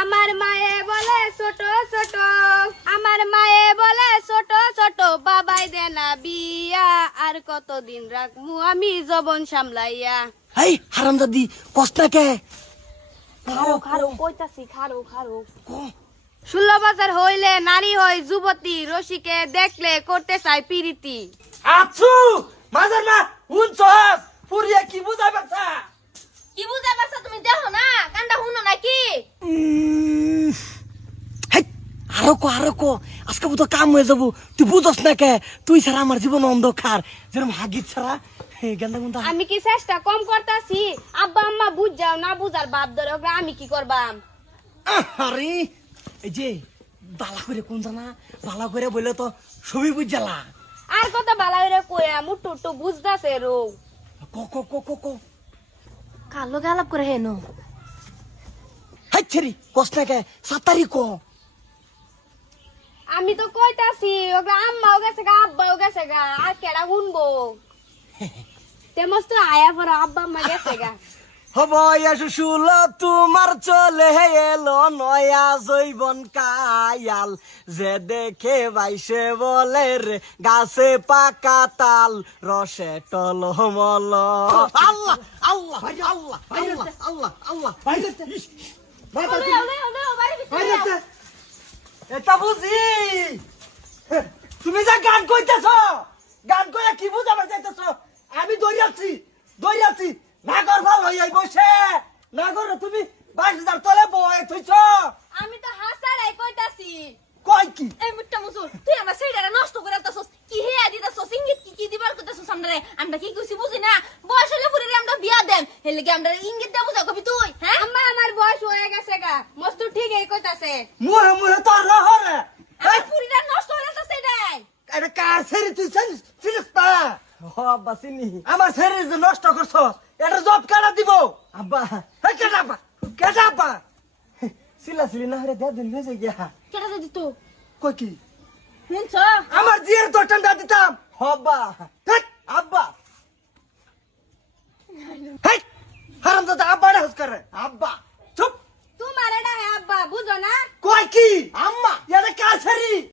আমার মায়ে বলে ছোট ছোট, আমার মায়ে বলে ছোট ছোট, বাবাই দেনা বিয়া, আর কতদিন রাখমু আমি জবন সামলাইয়া। এই হারামজাদি কষ্ট কে খারো খারো কইতাছি, খারো খারো। 16 বছর হইলে নারী হয় যুবতী, রসিকে দেখলে করতে চাই পিরিতি। আছু মাজার না উনছস পুরিয়া কি বুঝাই পারছা? কি বুঝা পারছ তুমি? দেখো না কান্দা হুনো নাকি? হেই আরো কো আজকে তো কাম হয়ে যাবো। তুই বুঝস না কে? তুই ছাড়া আমার জীবন অন্ধকার, যেরকম হাগিত ছাড়া গেন্দা গুন্দা। আমি কি চেষ্টা কম করতাছি? আব্বা আম্মা বুঝ যাও না, বুঝার বাপ ধরে ওকে আমি কি করবাম? আরে এই যে বালা করে কোন জানা, বালা করে বলে তো সবই বুঝ জ্বালা। আর কত বালা হইরে কইয়া মুট্টু টু বুঝতাছে রো। কো কো কো কো কো কালো গালাপ করে হেনো। হাই ছেড়ি কষ্ট না কে সাতারি কো। আমি তো কইতাছি ওকে আম্মাও গেছে গা, আব্বাও গেছে গা, আর কেডা শুনবো? তেমস তো আয়া পর আব্বা আম্মা গেছে গা। হব শুশুল তোমার চলে এলো নয়া জৈবন কায়াল, যে দেখে বাইসে বলে রে গাছে পাকা তাল, রসে টলমল। আল্লাহ আল্লাহ আল্লাহ আল্লাহ আল্লাহ আল্লাহ এটা বুঝি তুমি যা গান কইতেছ, গান কইয়া কি বুঝাবার যাইতেছ? আমি দৌড়াচ্ছি নাগর ভাল হইয়া বসে নাগর তুমি 22,000 তলে বয়ে থইছ। আমি তো হাসারাই কইতাছি। কই কি এই মুট্টা মুসুর তুই আমার সেইটারে নষ্ট করে দিতাছস, কি হে দিতাছস, ইঙ্গিত কি দিবার কইতাছস আমরারে? আমরা কি কইছি বুঝি না? বয়স হলে পুরিরে আমরা বিয়া দেন, হেলে কি আমরা ইঙ্গিত দেব বুঝা কবি তুই? হ্যাঁ আম্মা আমার বয়স হয়ে গেছে গা, মস্ত ঠিক এই কইতাছে। মুহে মুহে তোর রহরে আমার পুরিটা নষ্ট হয়ে যাচ্ছে এটাই। এটা কার ছেড়ে তুই চিনিস না? ও আব্বা চিনি, আমার ছেড়ে যে নষ্ট করছ এটা জব কাটা দিব আব্বা। হে কেটা আব্বা সিলি না হরে দে দিন হয়ে গিয়া। কেটা দিত কই কি শুনছ? আমার জিয়ের দোটানটা দিতাম হব্বা। হেই আব্বা হেই হারামজাদা আব্বা রে করে আব্বা চুপ। তোমার এটা হে আব্বা বুঝো না? কই কি আম্মা এটা কার ছেড়ি?